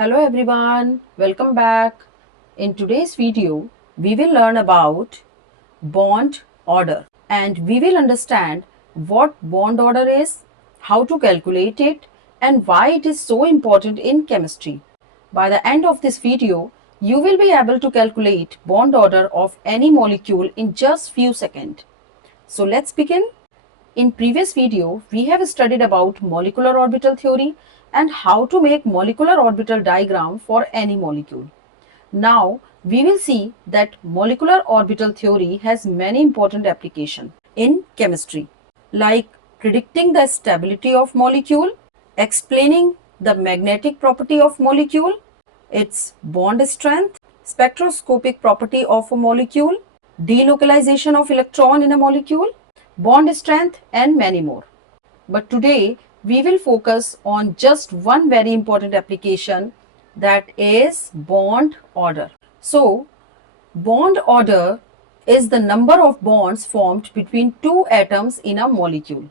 Hello everyone, welcome back. In today's video, we will learn about bond order and we will understand what bond order is, how to calculate it and why it is so important in chemistry. By the end of this video, you will be able to calculate bond order of any molecule in just few seconds. So let's begin. In previous video, we have studied about molecular orbital theory and how to make molecular orbital diagram for any molecule. Now, we will see that molecular orbital theory has many important applications in chemistry, like predicting the stability of molecule, explaining the magnetic property of molecule, its bond strength, spectroscopic property of a molecule, delocalization of electron in a molecule, bond strength and many more. But today we will focus on just one very important application, that is bond order. So bond order is the number of bonds formed between two atoms in a molecule.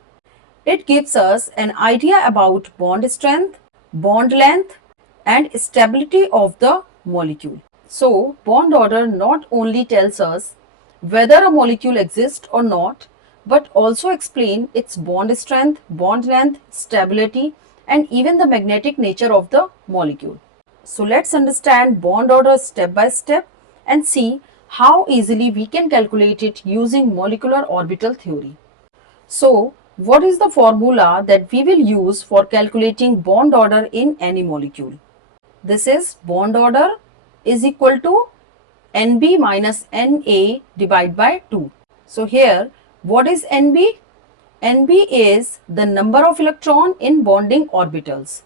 It gives us an idea about bond strength, bond length and stability of the molecule. So bond order not only tells us whether a molecule exists or not, but also explain its bond strength, bond length, stability and even the magnetic nature of the molecule. So let's understand bond order step by step and see how easily we can calculate it using molecular orbital theory. So what is the formula that we will use for calculating bond order in any molecule? This is bond order is equal to Nb minus Na divided by 2. So here, what is Nb? Nb is the number of electron in bonding orbitals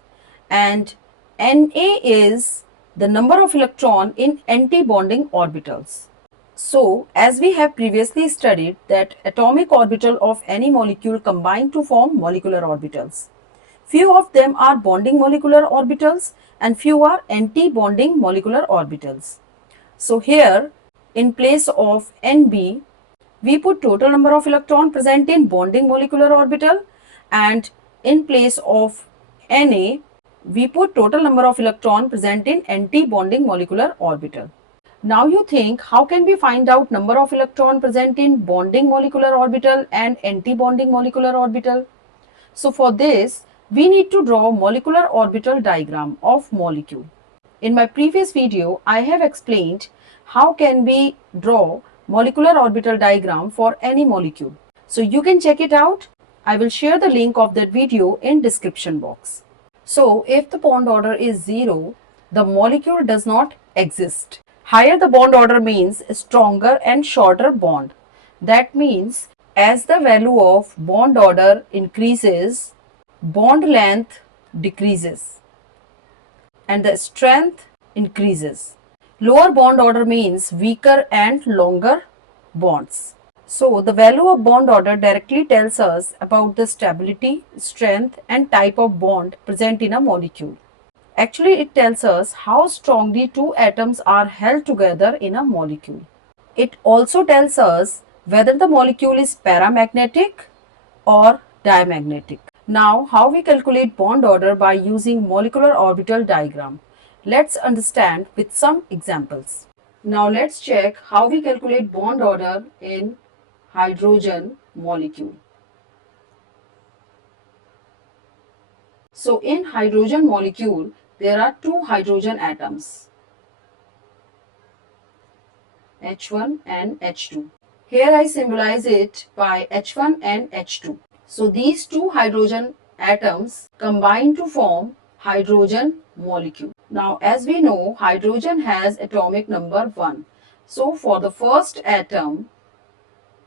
and Na is the number of electron in anti-bonding orbitals. So, as we have previously studied that atomic orbital of any molecule combine to form molecular orbitals. Few of them are bonding molecular orbitals and few are anti-bonding molecular orbitals. So here, in place of Nb, we put total number of electron present in bonding molecular orbital and in place of Na, we put total number of electron present in anti-bonding molecular orbital. Now you think, how can we find out number of electron present in bonding molecular orbital and anti-bonding molecular orbital? So for this, we need to draw molecular orbital diagram of molecule. In my previous video, I have explained how can we draw molecular orbital diagram for any molecule. So you can check it out. I will share the link of that video in description box. So if the bond order is 0, the molecule does not exist. Higher the bond order means stronger and shorter bond. That means as the value of bond order increases, bond length decreases and the strength increases. Lower bond order means weaker and longer bonds. So the value of bond order directly tells us about the stability, strength and type of bond present in a molecule. Actually, it tells us how strongly two atoms are held together in a molecule. It also tells us whether the molecule is paramagnetic or diamagnetic. Now, how we calculate bond order by using molecular orbital diagram? Let's understand with some examples. Now, let's check how we calculate bond order in hydrogen molecule. So, in hydrogen molecule, there are two hydrogen atoms, H1 and H2. Here I symbolize it by H1 and H2. So these two hydrogen atoms combine to form hydrogen molecule. Now as we know, hydrogen has atomic number 1. So for the first atom,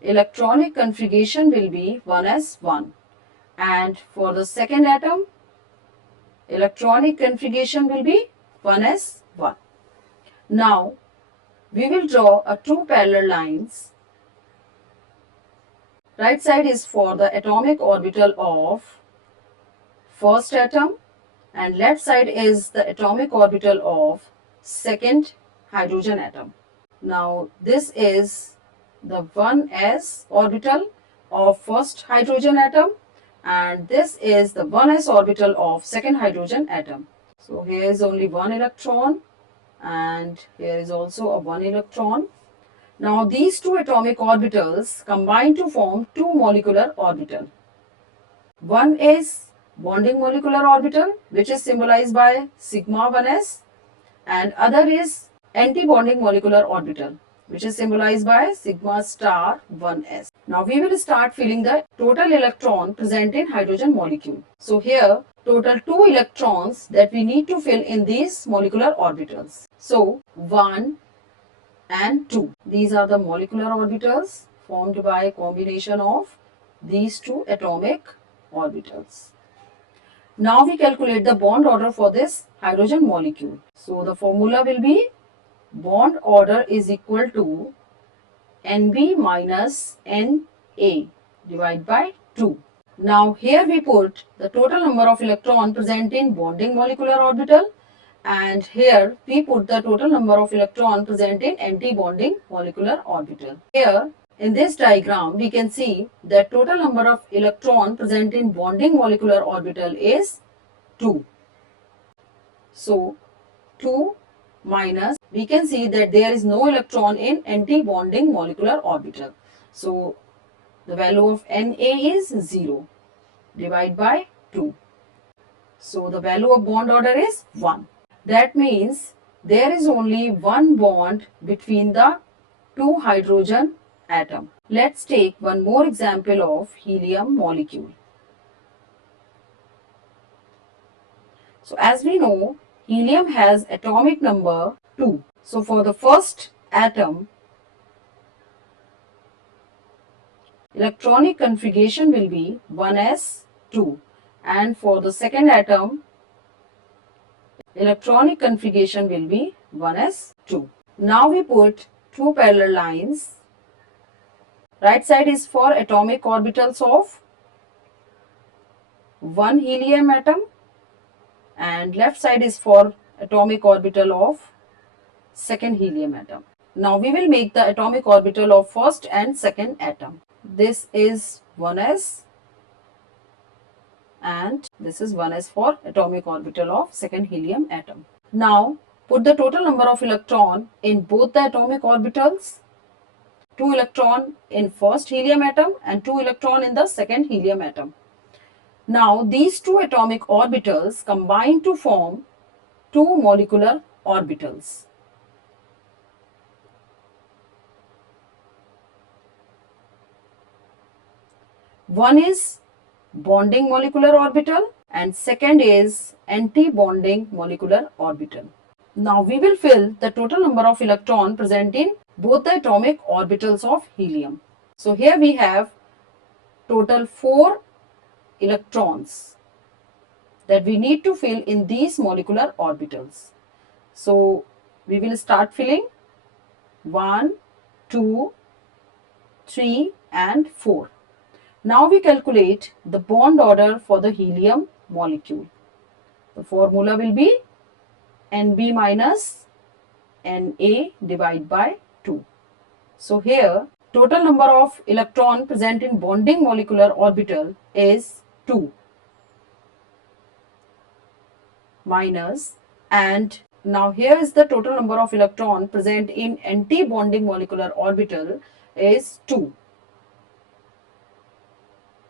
electronic configuration will be 1s1. And for the second atom, electronic configuration will be 1s1. Now we will draw two parallel lines. Right side is for the atomic orbital of first atom and left side is the atomic orbital of second hydrogen atom. Now this is the 1s orbital of first hydrogen atom and this is the 1s orbital of second hydrogen atom. So here is only one electron and here is also a one electron. Now these two atomic orbitals combine to form two molecular orbital. One is bonding molecular orbital, which is symbolized by sigma 1s, and other is anti-bonding molecular orbital, which is symbolized by sigma star 1s. Now we will start filling the total electron present in hydrogen molecule. So here total 2 electrons that we need to fill in these molecular orbitals. So 1 and 2. These are the molecular orbitals formed by a combination of these two atomic orbitals. Now we calculate the bond order for this hydrogen molecule. So the formula will be bond order is equal to Nb minus Na divided by 2. Now here we put the total number of electrons present in bonding molecular orbital, and here we put the total number of electrons present in anti-bonding molecular orbital. Here in this diagram we can see that total number of electrons present in bonding molecular orbital is 2. So 2 minus, we can see that there is no electron in anti-bonding molecular orbital. So the value of Na is 0. Divide by 2. So the value of bond order is 1. That means there is only one bond between the two hydrogen atom. Let's take one more example of helium molecule. So as we know, helium has atomic number 2. So for the first atom, electronic configuration will be 1s2, and for the second atom, electronic configuration will be 1s2. Now we put two parallel lines. Right side is for atomic orbitals of one helium atom and left side is for atomic orbital of second helium atom. Now we will make the atomic orbital of first and second atom. This is 1s and this is 1s for atomic orbital of second helium atom. Now put the total number of electron in both the atomic orbitals. 2 electron in first helium atom and 2 electron in the second helium atom. Now these two atomic orbitals combine to form two molecular orbitals. One is bonding molecular orbital and second is anti-bonding molecular orbital. Now we will fill the total number of electrons present in both the atomic orbitals of helium. So here we have total 4 electrons that we need to fill in these molecular orbitals. So we will start filling 1, 2, 3 and 4. Now we calculate the bond order for the helium molecule. The formula will be Nb minus Na divided by 2. So here total number of electron present in bonding molecular orbital is 2 minus, and now here is the total number of electron present in anti-bonding molecular orbital is 2.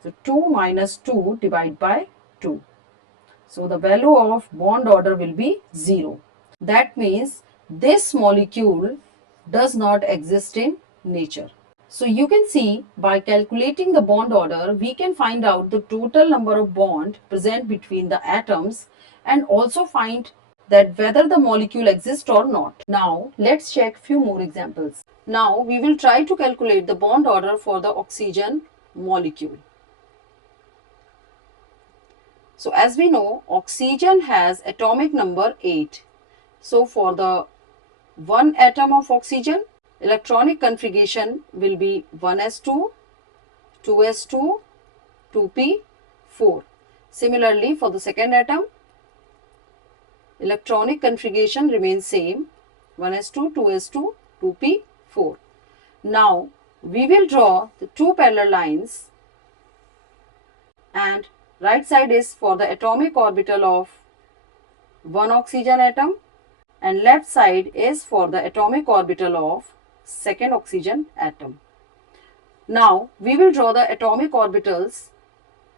So 2 minus 2 divided by 2. So the value of bond order will be 0. That means this molecule does not exist in nature. So you can see by calculating the bond order, we can find out the total number of bond present between the atoms and also find that whether the molecule exists or not. Now let's check few more examples. Now we will try to calculate the bond order for the oxygen molecule. So as we know, oxygen has atomic number 8. So for the one atom of oxygen, electronic configuration will be 1s2, 2s2, 2p, 4. Similarly, for the second atom, electronic configuration remains same, 1s2, 2s2, 2p, 4. Now we will draw the two parallel lines, and right side is for the atomic orbital of one oxygen atom, and left side is for the atomic orbital of second oxygen atom. Now we will draw the atomic orbitals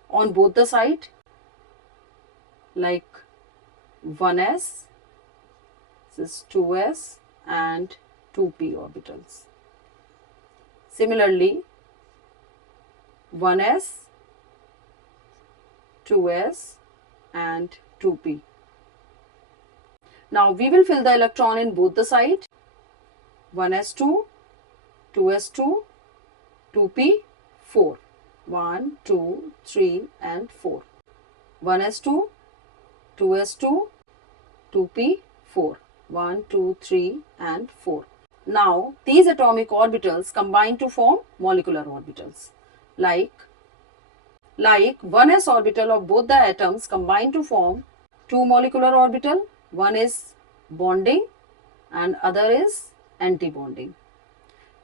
on both the sides, like 1s, this is 2s and 2p orbitals. Similarly, 1s, 2s and 2p. Now we will fill the electron in both the sides, 1s2, 2s2, 2p, 4. 1, 2, 3 and 4. 1s2, 2s2, 2p, 4. 1, 2, 3 and 4. Now these atomic orbitals combine to form molecular orbitals. Like 1s orbital of both the atoms combine to form two molecular orbital. One is bonding and other is anti-bonding.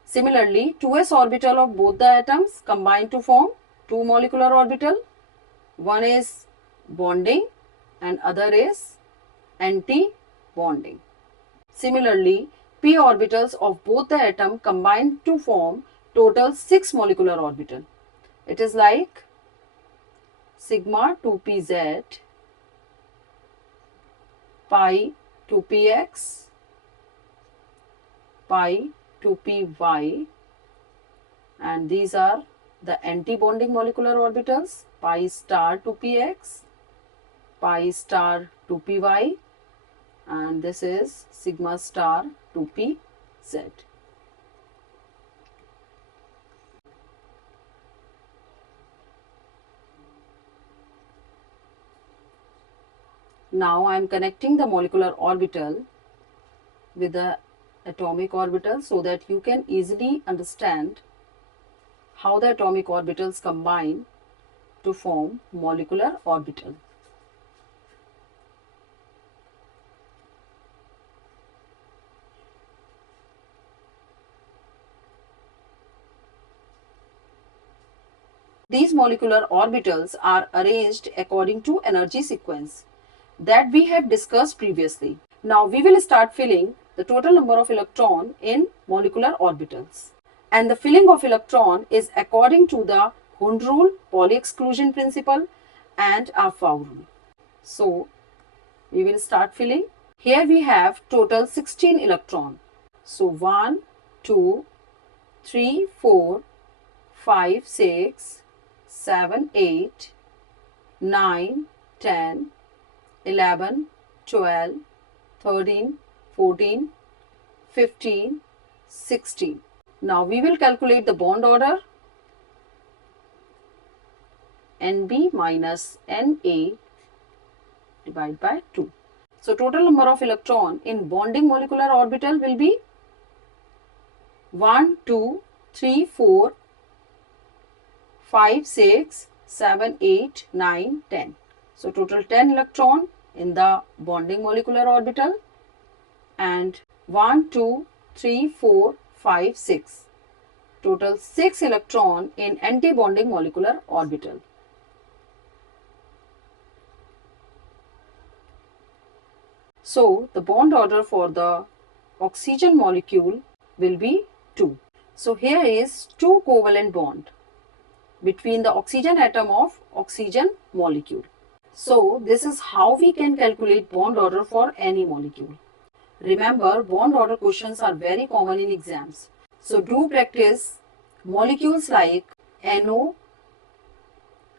Similarly, 2s orbital of both the atoms combine to form two molecular orbital. One is bonding and other is anti-bonding. Similarly, p orbitals of both the atom combine to form total 6 molecular orbital. It is like sigma 2pz, pi 2px, pi 2py, and these are the anti-bonding molecular orbitals, pi star 2px, pi star 2py, and this is sigma star 2pz. Now I am connecting the molecular orbital with the atomic orbital so that you can easily understand how the atomic orbitals combine to form molecular orbital. These molecular orbitals are arranged according to energy sequence that we have discussed previously. Now we will start filling the total number of electron in molecular orbitals. And the filling of electron is according to the Hund rule, Pauli exclusion principle and Afbau rule. So we will start filling. Here we have total 16 electron. So 1, 2, 3, 4, 5, 6, 7, 8, 9, 10, 11, 12, 13, 14, 15, 16. Now we will calculate the bond order. Nb minus Na divided by 2. So total number of electron in bonding molecular orbital will be 1, 2, 3, 4, 5, 6, 7, 8, 9, 10. So total 10 electron in the bonding molecular orbital and 1, 2, 3, 4, 5, 6. Total 6 electron in anti-bonding molecular orbital. So the bond order for the oxygen molecule will be 2. So here is 2 covalent bond between the oxygen atom of oxygen molecule. So this is how we can calculate bond order for any molecule. Remember, bond order questions are very common in exams. So do practice molecules like NO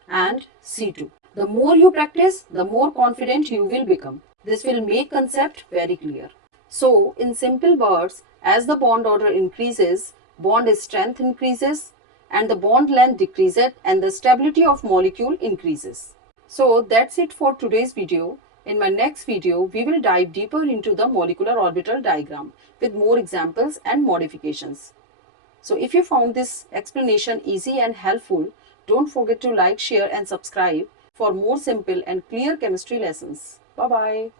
and C2. The more you practice, the more confident you will become. This will make concept very clear. So in simple words, as the bond order increases, bond strength increases and the bond length decreases and the stability of molecule increases. So that's it for today's video. In my next video, we will dive deeper into the molecular orbital diagram with more examples and modifications. So if you found this explanation easy and helpful, don't forget to like, share and subscribe for more simple and clear chemistry lessons. Bye-bye.